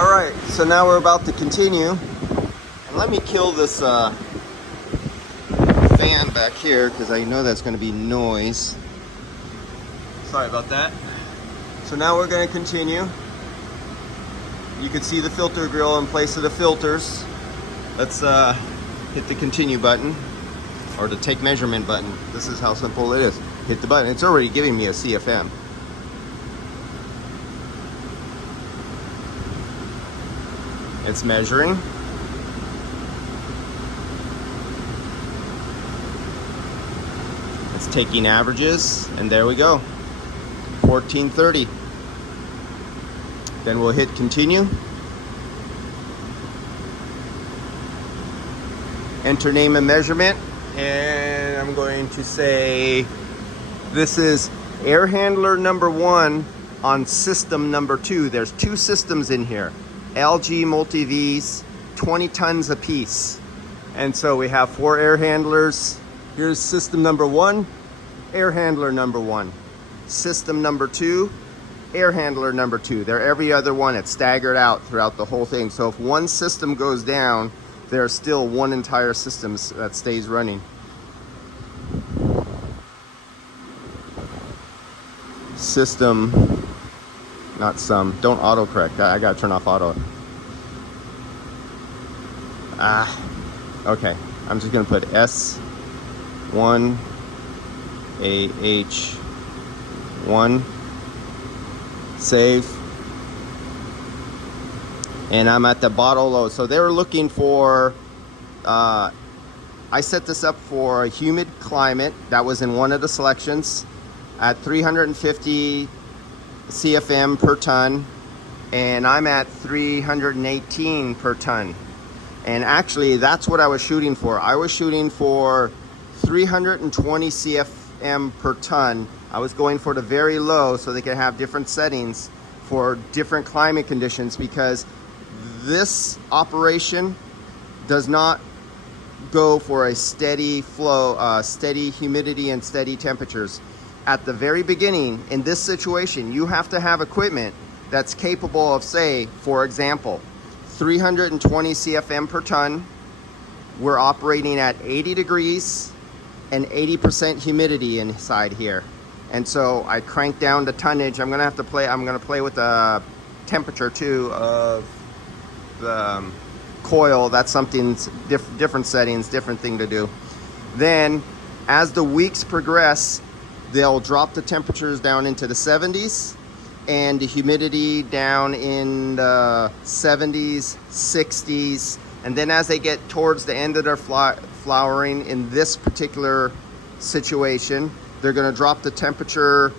Alright, so now we're about to continue. And let me kill this fan back here because I know that's going to be noise. Sorry about that. So now we're going to continue. You can see the filter grill in place of the filters. Let's hit the continue button, or the take measurement button. This is how simple it is. Hit the button. It's already giving me a CFM. It's measuring. It's taking averages, and there we go. 1430. Then we'll hit continue. Enter name and measurement, and I'm going to say this is air handler number 1 on system number 2. There's 2 systems in here. LG multi-Vs, 20 tons a piece. And so we have 4 air handlers. Here's system number 1, air handler number 1. System number 2, air handler number 2. They're every other one. It's staggered out throughout the whole thing. So if one system goes down, there's still one entire system that stays running. System, not some. Don't autocorrect. I gotta turn off auto. Okay. I'm just gonna put S1 AH1. Save. And I'm at the bottle low. So they were looking for, I set this up for a humid climate. That was in one of the selections at 350 CFM per ton. And I'm at 318 per ton. And actually that's what I was shooting for. I was shooting for 320 CFM per ton. I was going for the very low so they could have different settings for different climate conditions, because this operation does not go for a steady flow, steady humidity and steady temperatures. At the very beginning, in this situation, you have to have equipment that's capable of, say, for example, 320 CFM per ton. We're operating at 80 degrees and 80% humidity inside here. And so I crank down the tonnage. I'm gonna play with the temperature too of the coil. That's something different settings, different thing to do. Then as the weeks progress, they'll drop the temperatures down into the 70s and the humidity down in the 70s, 60s. And then as they get towards the end of their flowering in this particular situation, they're going to drop the temperature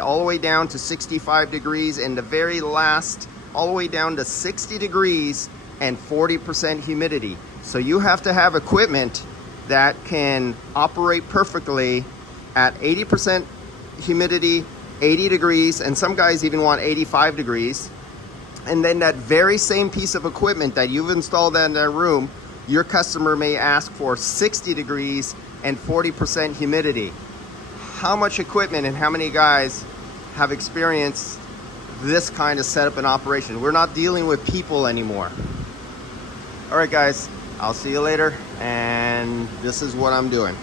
all the way down to 65 degrees, and the very last all the way down to 60 degrees and 40% humidity. So you have to have equipment that can operate perfectly at 80% humidity, 80 degrees, and some guys even want 85 degrees. And then that very same piece of equipment that you've installed in their room, your customer may ask for 60 degrees and 40% humidity. How much equipment and how many guys have experienced this kind of setup and operation? We're not dealing with people anymore. All right, guys, I'll see you later. And this is what I'm doing.